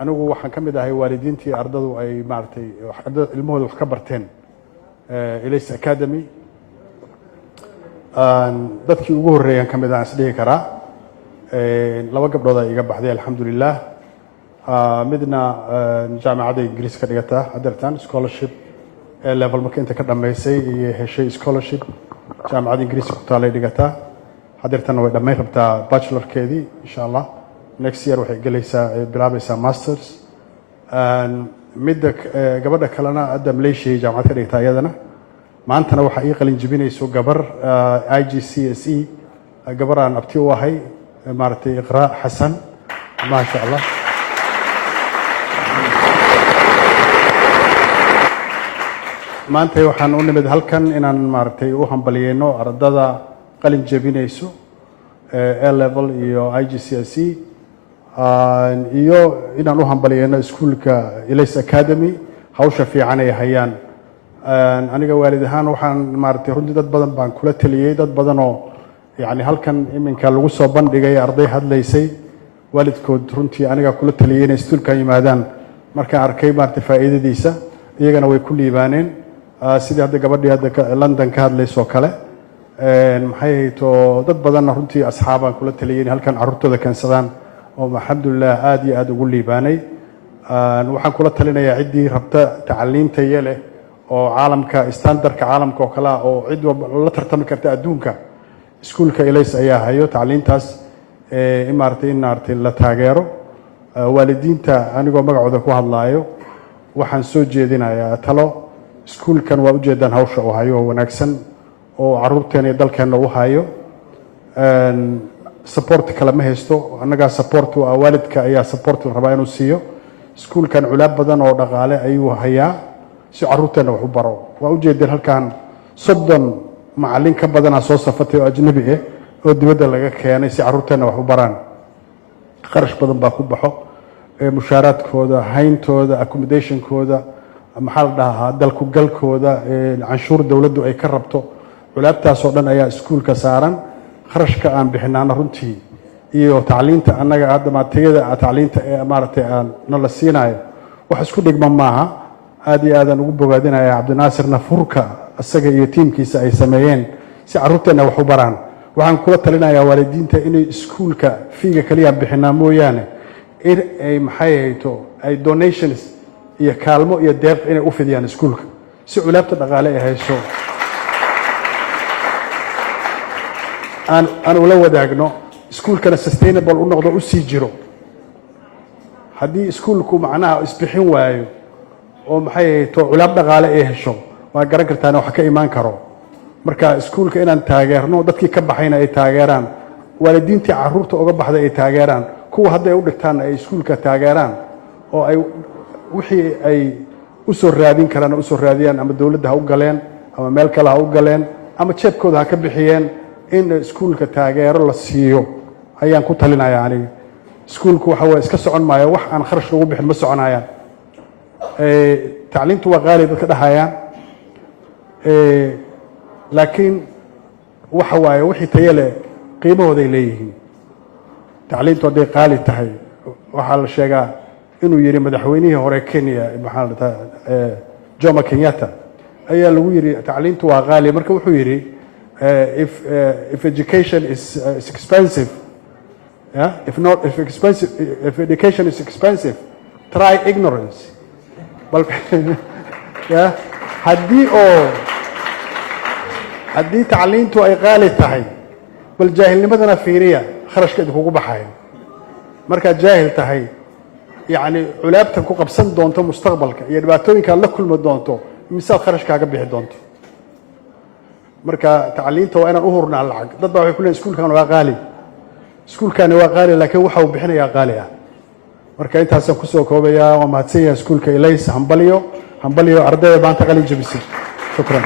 anigu waxaan ka mid ahay waalidiintii ardadu ay maartay ilmahooda wax ka barteen Ilays Academy dadkii ugu horeeyay ka mid ah isdhihi karaa laba gabdhood ay iga baxday alxamdulillah midna jaamacadda Ingiriiska dhigata hadartan scholarship level markii inta ka dhameysay iyo heshay scholarship jaamacadda Ingiriiska ku taalay dhigata hadartan way dhamay rabtaa bachelorkeedii insha Allah next year waxay galaysaa bilaabaysaa masters midda gabadha kalena hadda Malaysia jaamacad ka dhigta iyadana maantana waxa ay qalin jibinayso gabar IGCSE gabaraan abti u ahay maartay Iqra Xasan ma sha Allah maanta waxaan u nimid halkan inaan maartay u hambalyeeno ardada qalin jibinayso A level iyo IGCSE iyo inaan u hambalyeeno iskuulka Ilays Academy hawsha fiican ay hayaan aniga waalid ahaan waxaan maartay runtii dad badan baan kula taliyay dad badan oo yani halkan iminka lagu soo bandhigay arday hadlaysay waalidkood runtii aniga kula taliyay inay iskuulka yimaadaan markaan arkay maartay faa'iidadiisa iyagana way ku liibaaneen sidii hadda gabadhii hadda London ka hadlayso kale maxay hayto dad badan runtii asxaabaan kula taliyay in halkan carruurtooda keensadaan oo alxamdulillah aad iyo aad ugu liibaanay waxaan kula talinayaa ciddii rabta tacliinta leh oo caalamka standardka caalamka oo kala oo cid la tartami karta adduunka iskuulka Ilays ayaa hayo tacliintaas imaartay la taageero waalidiinta anigoo magacooda ku hadlaayo waxaan soo jeedinayaa talo iskuulkan waa u jeedaan hawsha uu hayo wanaagsan oo carruurteena iyo dalkeena u hayo support kala ma haysto annaga support waa waalidka ayaa support la rabaa inuu siiyo iskuulkan culaab badan oo dhaqaale ayuu hayaa si carruurteena wax u baro waa u jeedaan halkan 30 macallin ka badan soo safatay oo ajnabi ah oo dibadda laga keenay si carruurteena wax u baraan qarash badan baa ku baxo mushaaraadkooda hayntooda accommodationkooda maxaa la dhahaa dalku galkooda canshuur dawladdu ay ka rabto culaabtaas oo dhan ayaa iskuulka saaran kharashka aan bixinaana runtii iyo tacliinta annaga hadda maatayada tacliinta ee maartay aan nala siinayo wax isku dhigma maaha aad iyo aad aan ugu bogaadinayaa Cabdinaasir Nafurka asaga iyo tiimkiisa ay sameeyeen si carruurteena wax u baraan waxaan kula talinayaa waalidiinta inay iskuulka fiiga kaliya bixinaa mooyaane in ay maxay hayto ay donations iyo kaalmo iyo deeq inay u fidiyaan iskuulka si culaabta dhaqaale ay hayso aan ula wadaagno iskuulkana sustainable u noqdo u sii jiro haddii iskuulku macnaha isbixin waayo oo maxay hayto culaab dhaqaale ay hesho waa garan kartaan wax ka imaan karo marka iskuulka inaan taageerno dadkii ka baxayna ay taageeraan waalidiintii carruurta uga baxday ay taageeraan kuwa hadda ay u dhigtaan ay iskuulka taageeraan oo ay wixii ay u soo raadin karaan u soo raadiyaan ama dawladda ha u galeen ama meel kale ha u galeen ama jeebkooda ha ka bixiyeen in iskuulka taageero la siiyo ayaan ku talinayaa aniga iskuulku waxa way iska socon maayo wax aan kharash ugu bixin ma soconayaan tacliintu waa qaali dadka dhahayaan laakiin waxa waaye wixii tayo leh qiimahooda ay leeyihiin tacliintu hadday qaali tahay waxaa la sheegaa inuu yiri madaxweynihii hore Kenya maxaa la dhahaa Jomo Kenyatta ayaa lagu yiri tacliintu waa qaali marka wuxuu yiri if education is expensive if education is expensive try ignorance bal haddii tacliintu ay qaali tahay bal jaahilnimadana fiiriya kharashkeedu kugu baxay marka jaahil tahay يعني culaabtan ku qabsan doonto mustaqbalka iyo dhibaatooyinka la kulmi doonto misaal kharashkaaga bixi doonto marka tacliinta waa inaan u hurnaa lacag dad baa waxay ku leeyihiin iskuulkan waa qaali laakiin waxa uu bixinayaa qaali ah marka intaasaan ku soo koobayaa waa mahadsanyahay iskuulka Ilays hambaliyo ardayda maanta qalin jabisay shukran